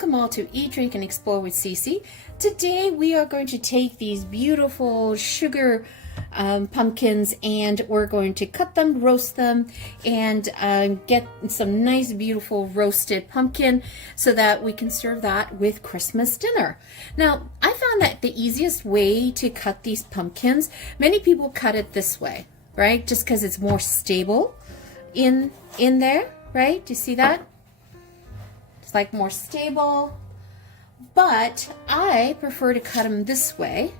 welcome all to Eat, Drink, and Explore with Cece. Today we are going to take these beautiful sugar pumpkins and we're going to cut them, roast them, and get some nice beautiful roasted pumpkin so that we can serve that with Christmas dinner. Now, I found that the easiest way to cut these pumpkins, many people cut it this way, right? Just because it's more stable in there, right? Do you see that? It's like more stable, but I prefer to cut them this way.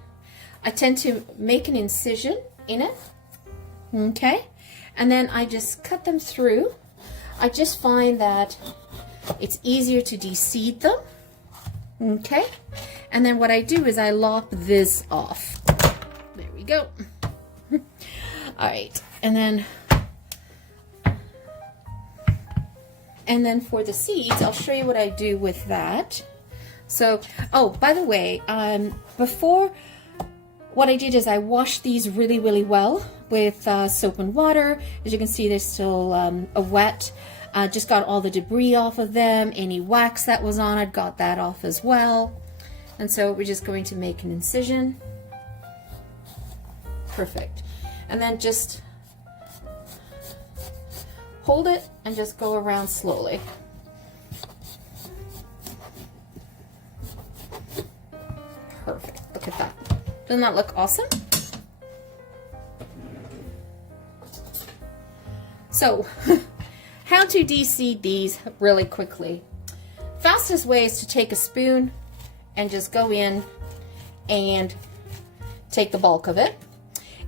I tend to make an incision in it, okay? And then I just cut them through. I just find that it's easier to de-seed them, okay? And then what I do is I lop this off. There we go. All right, and then for the seeds, I'll show you what I do with that. So, oh, by the way, before, what I did is I washed these really, really well with soap and water. As you can see, they're still wet. Just got all the debris off of them. Any wax that was on it, got that off as well. And so we're just going to make an incision. Perfect. And then just hold it and just go around slowly. Perfect. Look at that. Doesn't that look awesome? So, how to de-seed these really quickly. Fastest way is to take a spoon and just go in and take the bulk of it.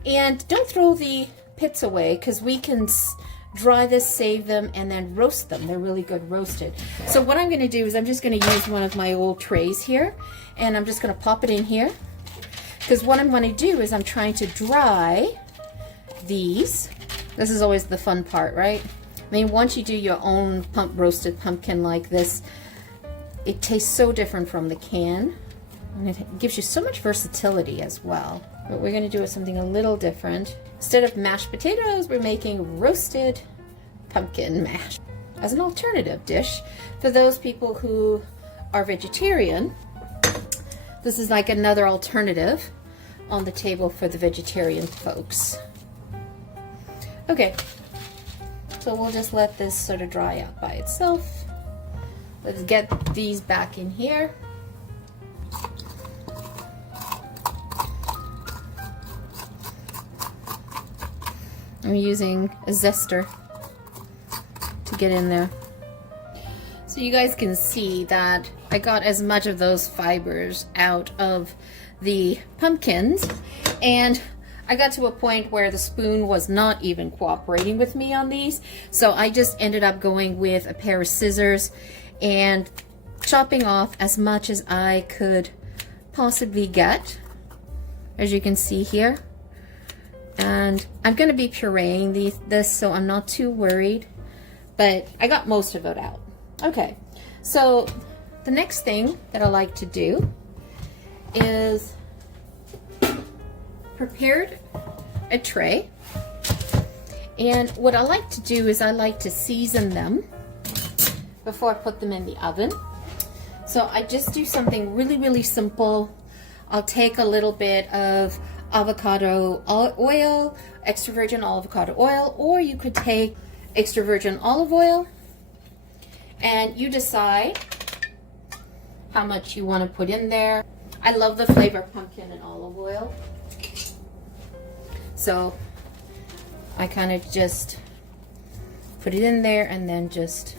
And don't throw the pits away because we can dry this, save them, and then roast them. They're really good roasted. So what I'm going to do is I'm just going to use one of my old trays here, and I'm just going to pop it in here. Because what I'm going to do is I'm trying to dry these. This is always the fun part, right? I mean, once you do your own roasted pumpkin like this, it tastes so different from the can. And it gives you so much versatility as well. What we're going to do is something a little different. Instead of mashed potatoes, we're making roasted pumpkin mash as an alternative dish. For those people who are vegetarian, this is like another alternative on the table for the vegetarian folks. Okay, so we'll just let this sort of dry out by itself. Let's get these back in here. I'm using a zester to get in there. So you guys can see that I got as much of those fibers out of the pumpkins, and I got to a point where the spoon was not even cooperating with me on these. So I just ended up going with a pair of scissors and chopping off as much as I could possibly get, as you can see here. And I'm going to be pureeing this, so I'm not too worried, but I got most of it out. Okay, so the next thing that I like to do is prepared a tray, and what I like to do is I like to season them before I put them in the oven. So I just do something really, really simple. I'll take a little bit of avocado oil, extra virgin avocado oil, or you could take extra virgin olive oil, and you decide how much you want to put in there. I love the flavor of pumpkin and olive oil, so I kind of just put it in there and then just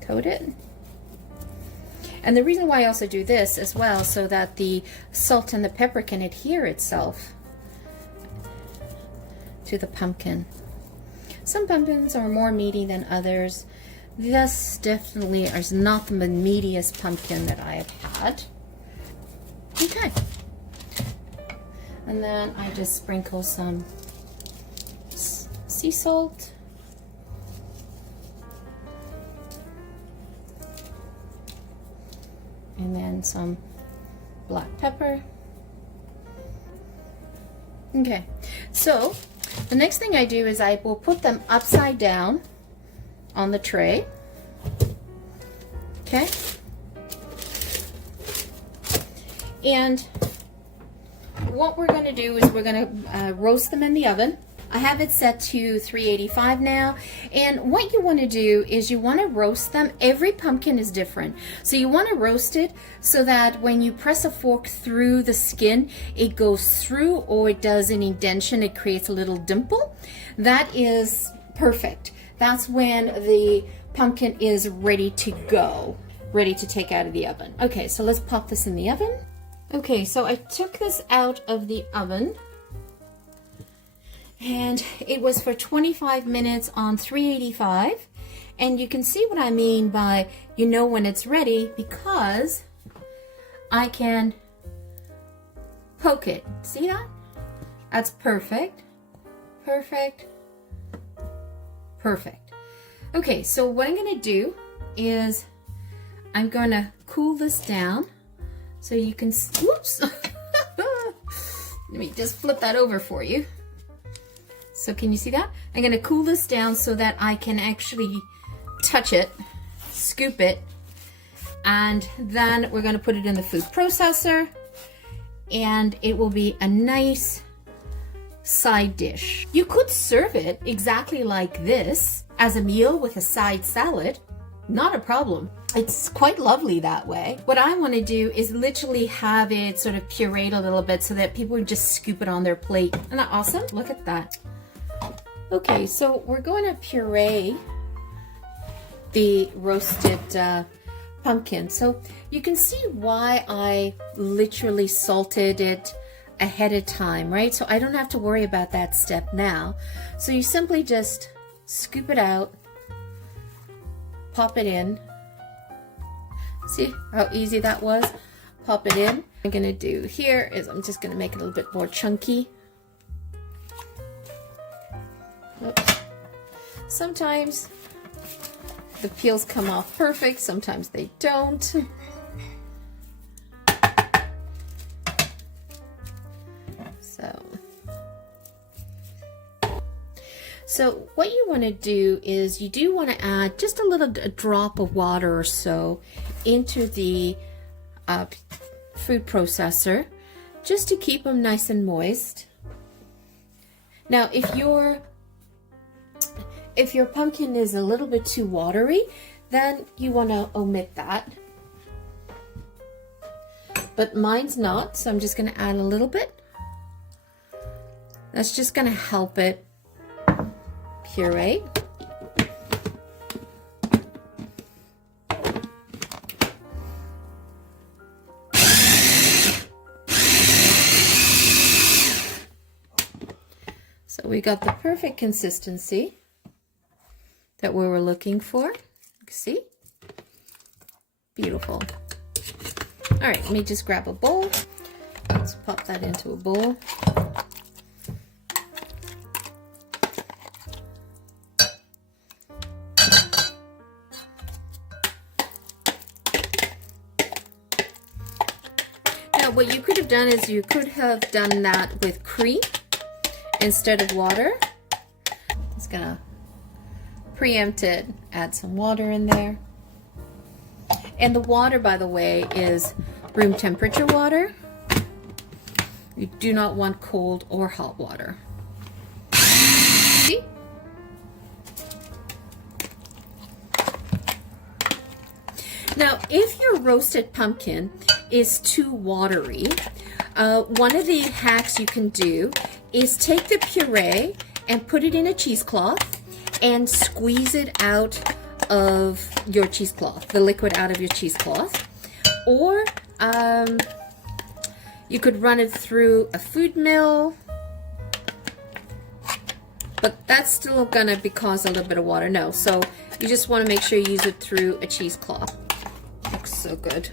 coat it. And the reason why I also do this as well, so that the salt and the pepper can adhere itself to the pumpkin. Some pumpkins are more meaty than others. This definitely is not the meatiest pumpkin that I have had. Okay. And then I just sprinkle some sea salt. And then some black pepper. Okay, so the next thing I do is I will put them upside down on the tray. Okay. And what we're going to do is we're going to roast them in the oven. I have it set to 385 now, and what you want to do is you want to roast them. Every pumpkin is different, so you want to roast it so that when you press a fork through the skin, it goes through, or it does an indentation, it creates a little dimple. That is perfect. That's when the pumpkin is ready to go, ready to take out of the oven. Okay, so let's pop this in the oven. Okay, so I took this out of the oven, and it was for 25 minutes on 385. And you can see what I mean by, you know, when it's ready, because I can poke it. See that? That's perfect. Perfect. Perfect. Okay, so what I'm going to do is I'm going to cool this down so you can, whoops. Let me just flip that over for you. So can you see that? I'm going to cool this down so that I can actually touch it, scoop it, and then we're going to put it in the food processor, and it will be a nice side dish. You could serve it exactly like this as a meal with a side salad. Not a problem. It's quite lovely that way. What I want to do is literally have it sort of pureed a little bit so that people would just scoop it on their plate. Isn't that awesome? Look at that. Okay, so we're going to puree the roasted pumpkin. So you can see why I literally salted it ahead of time, right? So I don't have to worry about that step now. So you simply just scoop it out, pop it in. See how easy that was? Pop it in. What I'm gonna do here is I'm just gonna make it a little bit more chunky. Oops. Sometimes the peels come off perfect, sometimes they don't. So what you want to do is you do want to add just a drop of water or so into the food processor, just to keep them nice and moist. Now, if your pumpkin is a little bit too watery, then you want to omit that. But mine's not, so I'm just going to add a little bit. That's just going to help it puree. So we got the perfect consistency that we were looking for. See? Beautiful. All right, let me just grab a bowl. Let's pop that into a bowl. Now, what you could have done is you could have done that with cream instead of water. Just gonna preempt it, add some water in there. And the water, by the way, is room temperature water. You do not want cold or hot water. See? Now, if your roasted pumpkin is too watery, one of the hacks you can do is take the puree and put it in a cheesecloth and squeeze it out of your cheesecloth, the liquid out of your cheesecloth. Or you could run it through a food mill, but that's still gonna cause a little bit of water. No, so you just want to make sure you use it through a cheesecloth. Looks so good.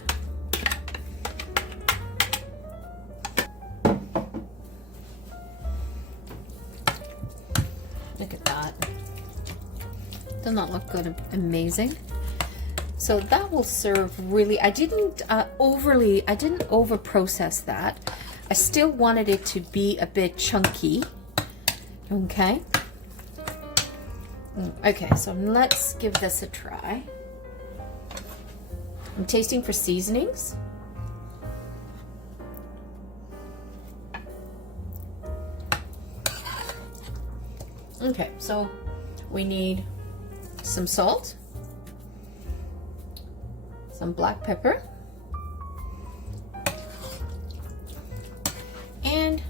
Look at that. Does not look good? Amazing. So that will serve really. I didn't over process that. I still wanted it to be a bit chunky. Okay. Okay, so let's give this a try. I'm tasting for seasonings. Okay, so we need some salt, some black pepper, and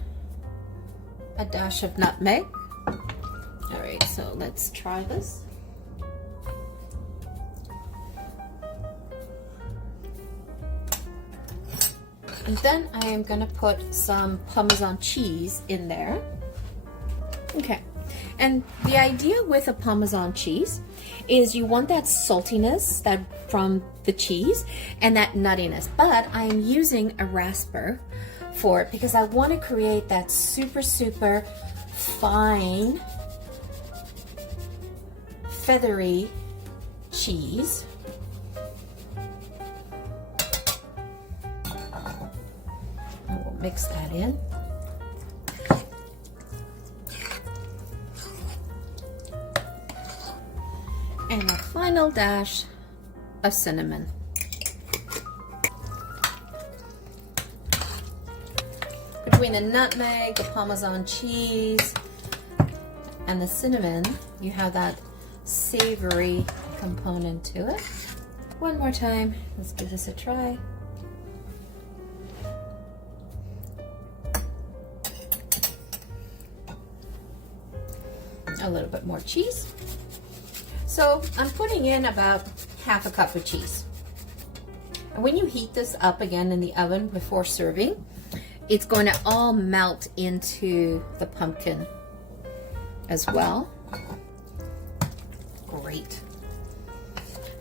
a dash of nutmeg. All right, so let's try this. And then I am gonna put some Parmesan cheese in there. Okay, and the idea with a Parmesan cheese is you want that saltiness that from the cheese and that nuttiness, but I am using a rasper for it because I want to create that super fine feathery cheese. And we'll mix that in. And a final dash of cinnamon. Between the nutmeg, the Parmesan cheese, and the cinnamon, you have that savory component to it. One more time, let's give this a try. A little bit more cheese. So I'm putting in about half a cup of cheese. And when you heat this up again in the oven before serving, it's going to all melt into the pumpkin as well. Great.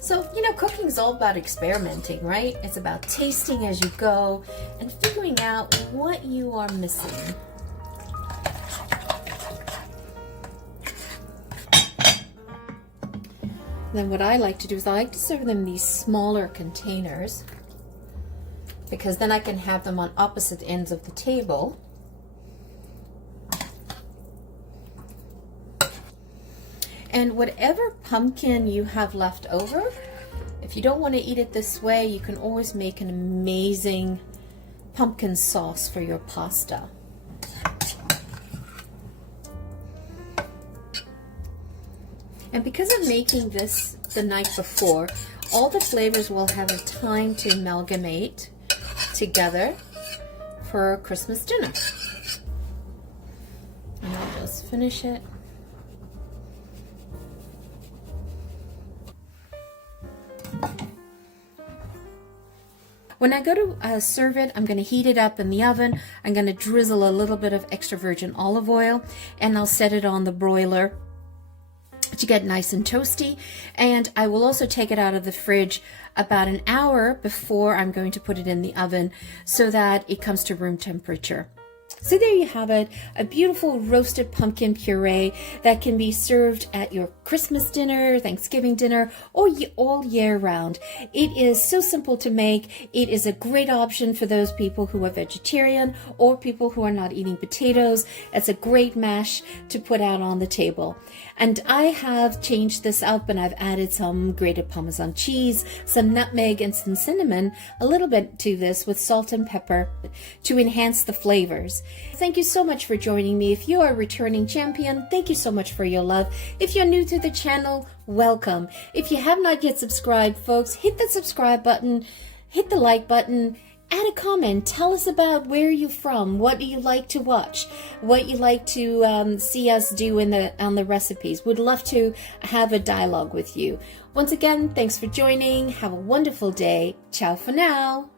So, you know, cooking is all about experimenting, right? It's about tasting as you go and figuring out what you are missing. Then what I like to do is I like to serve them in these smaller containers because then I can have them on opposite ends of the table. And whatever pumpkin you have left over, if you don't want to eat it this way, you can always make an amazing pumpkin sauce for your pasta. And because I'm making this the night before, all the flavors will have a time to amalgamate together for Christmas dinner. And I'll just finish it. When I go to serve it, I'm going to heat it up in the oven. I'm going to drizzle a little bit of extra virgin olive oil, and I'll set it on the broiler to get nice and toasty. And I will also take it out of the fridge about an hour before I'm going to put it in the oven so that it comes to room temperature. So there you have it, a beautiful roasted pumpkin puree that can be served at your Christmas dinner, Thanksgiving dinner, or all year round. It is so simple to make. It is a great option for those people who are vegetarian or people who are not eating potatoes. It's a great mash to put out on the table. And I have changed this up and I've added some grated Parmesan cheese, some nutmeg and some cinnamon, a little bit to this with salt and pepper to enhance the flavors. Thank you so much for joining me. If you are a returning champion, thank you so much for your love. If you're new to the channel, welcome. If you have not yet subscribed, folks, hit the subscribe button, hit the like button, add a comment. Tell us about where you're from, what do you like to watch, what you like to see us do on the recipes. Would love to have a dialogue with you. Once again, thanks for joining. Have a wonderful day. Ciao for now.